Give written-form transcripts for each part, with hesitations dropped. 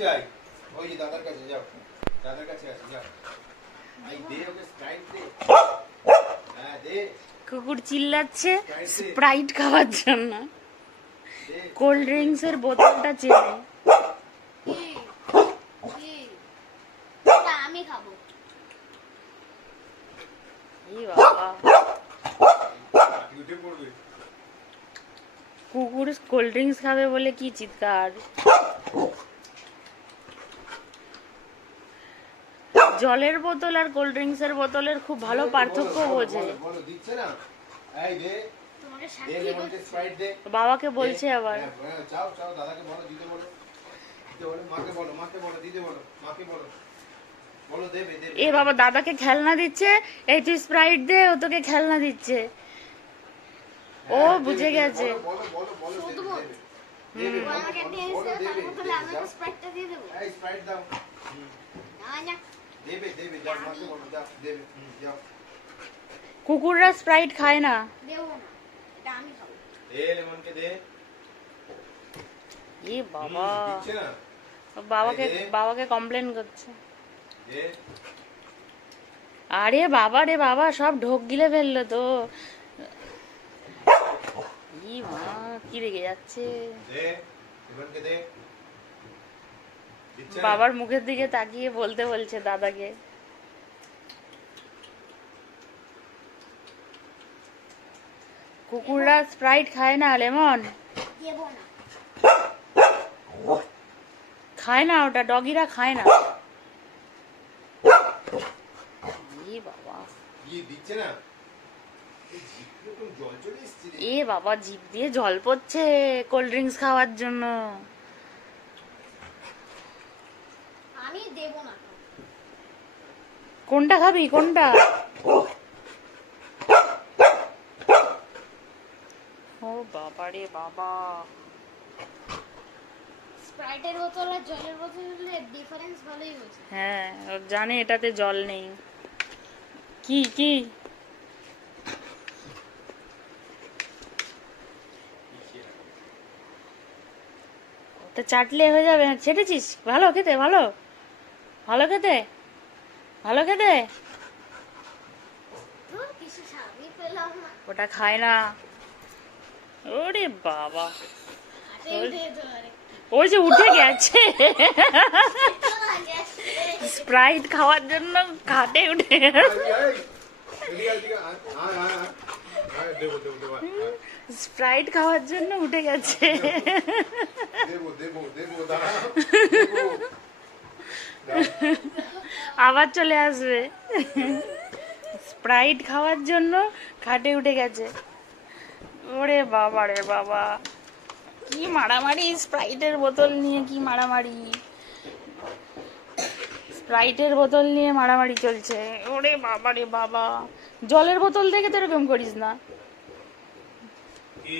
চাই? ওই যে দাদার কাছে যাও, দাদার কাছে আছে, যাও। আই দে ওকে স্প্রাইট দে। হ্যাঁ দে। কুকুর চিল্লাচ্ছে স্প্রাইট খাওয়ার জন্য। কোল্ড ড্রিঙ্কস এর বোতলটা চেনে। আমি খাবো। এই বাবা, কুকুর কোল্ড ড্রিঙ্কস খাবে বলে কি চিৎকার। জলের বোতল আর কোল্ড ড্রিঙ্কস এর বোতলের খুব ভালো পার্থক্য বোঝে। বলো দিচ্ছে না? এই দে। তোমাকে দে লেমনকে স্প্রাইট দে। বাবাকে বলছে আবার। চাও চাও দাদাকে বলো, দিতে বলো। দিতে বলো, মাকে বলো, মাকে বলো, দিতে বলো, মাকে বলো। বলো দেবে, দেবে। এ বাবা, দাদাকে খেলনা দিচ্ছে, এই তুই স্প্রাইট দে, ও তোকে খেলনা দিচ্ছে। ও বুঝে গেছে। বলো বলো বলো শুধু দেবে, বল। দেবে। দেবে, আমাকে একটা জিনিস বলো, দাও, দেবে, তার বদলে আমি যাও। স্প্রাইটটা দিয়ে দেবো। এই স্প্রাইট দাও। না না, দেবে, দেবে, যাও, মাকে বলো, যাও, দেবে, যাও। কুকুররা স্প্রাইট খায় না। দেবো না, এটা আমি খাবো। দে লেমনকে দে। এ বাবা, দিচ্ছে না? বাবাকে কমপ্লেন করছে। দে। আরে বাবা রে বাবা, সব ঢোক গিলে ফেললো তো। ই মা, কি রেগে যাচ্ছে। দে লেমনকে দে। দিচ্ছে না? বাবার মুখের দিকে তাকিয়ে বলতে বলছে দাদাকে। কুকুররা স্প্রাইট খায় না লেমন, দেবো না। খায় না, ওটা ডগিরা খায় না। এ বাবা, দিচ্ছে না? এই জিভে তো জল চলে এসেছে রে। এ বাবা, জিভ দিয়ে জল পড়ছে কোল্ড ড্রিঙ্কস খাওয়ার জন্য। আমি দেবো না। কোনটা খাবি, কোনটা? ও বাবা রে বাবা, স্প্রাইটের বোতল আর জলের বোতলের ডিফারেন্স ভালোই হয়েছে। হ্যাঁ, ও জানে এটাতে জল নেই। কি কি তো চাটলে হয়ে যাবে। হ্যাঁ, ছেটেছিস? ভালো খেতে, ভালো ভালো খেতে, ভালো খেতে। ধুর, কিছু স্বাদই পেলাম না। ওটা খায় না। ওরে বাবা, হাতেই দিয়ে দাও আরেকটু। ওই যে উঠে গেছে চলা গেছে। স্প্রাইট খাওয়ার জন্য খাটে উঠে গেছে। এদিকে এদিকে আয় আয় আয়। আয় দেবো দেবো দেবো। স্প্রাইট খাওয়ার জন্য উঠে গেছে। দেবো দেবো দেবো দাঁড়া। আবার চলে আসবে। স্প্রাইট খাওয়ার জন্য খাটে উঠে গেছে। ওরে বাবা রে বাবা, কি মারামারি স্প্রাইটের বোতল নিয়ে, কি মারামারি। স্প্রাইটের বোতল নিয়ে মারামারি চলছে। ওরে বাবা রে বাবা, জলের বোতল দেখে তো এরকম করিস না। কি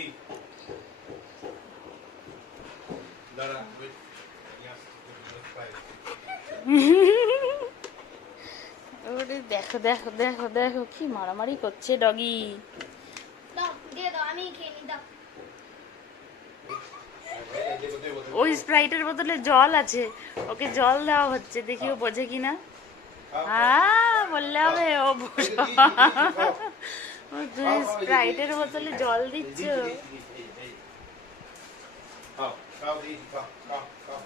দাঁড়া ওয়েট। ওরে দেখো দেখো দেখো দেখো, কি মারামারি করছে ডগি। দাও, দিয়ে দাও, আমি খেয়ে নি, দাও। দেবো দেবো দেবো। ওই স্প্রাইটের বোতলে জল আছে, ওকে জল দেওয়া হচ্ছে, দেখি ও বোঝে কিনা। হ্যাঁ, বললে হবে, ও তুমি স্প্রাইটের বোতলে জল দিচ্ছ। খাও খাও দিয়েছি, খাও খাও খাও।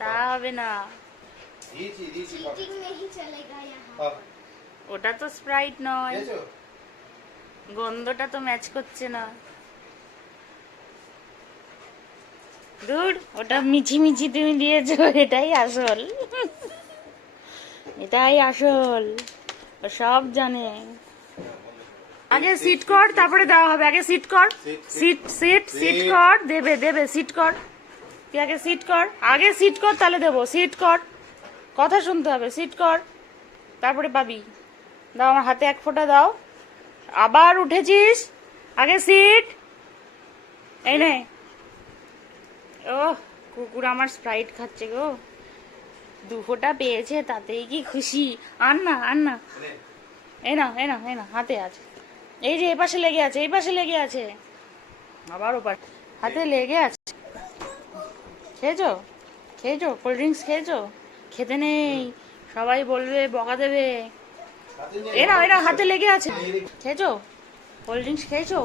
তা হবে না, দিয়েছি দিয়েছি, খাও। चीटिंग नहीं चलेगा यहाँ। খাও। ওটা তো স্প্রাইট নয়, খেয়েছো? গন্ধটা তো ম্যাচ করছে না। দূর, ওটা মিছি মিছি তুমি দিয়েছো, এটাই আসল, এটাই আসল, ও সব জানে। আগে সিট কর, তারপরে দেওয়া হবে। আগে সিট কর, সিট সিট সিট কর, দেবে দেবে, সিট কর। তুই আগে সিট কর, আগে সিট কর, তাহলে দেবো। সিট কর, কথা শুনতে হবে, সিট কর, তারপরে পাবি। দাও আমার হাতে এক ফোঁটা দাও। আবার উঠেছিস, আগে সিট। এই নে। ও কুকুর আমার স্প্রাইট খাচ্ছে গো, দু ফোঁটা পেয়েছে, তাতেই কি খুশি। আন না, আন না, এই না এই না এই না, হাতে আছে। এই যে এই পাশে লেগে আছে, এই পাশে লেগে আছে, আবার ও পাশে হাতে লেগে আছে। খেয়েছো? খেয়েছো কোল্ড ড্রিঙ্কস খেয়েছো? খেতে নেই, সবাই বলবে, বকা দেবে। হাতে নিয়ে এরা হাতে লেগে আছে। খেয়েছো কোল্ড ড্রিঙ্কস খেয়েছো?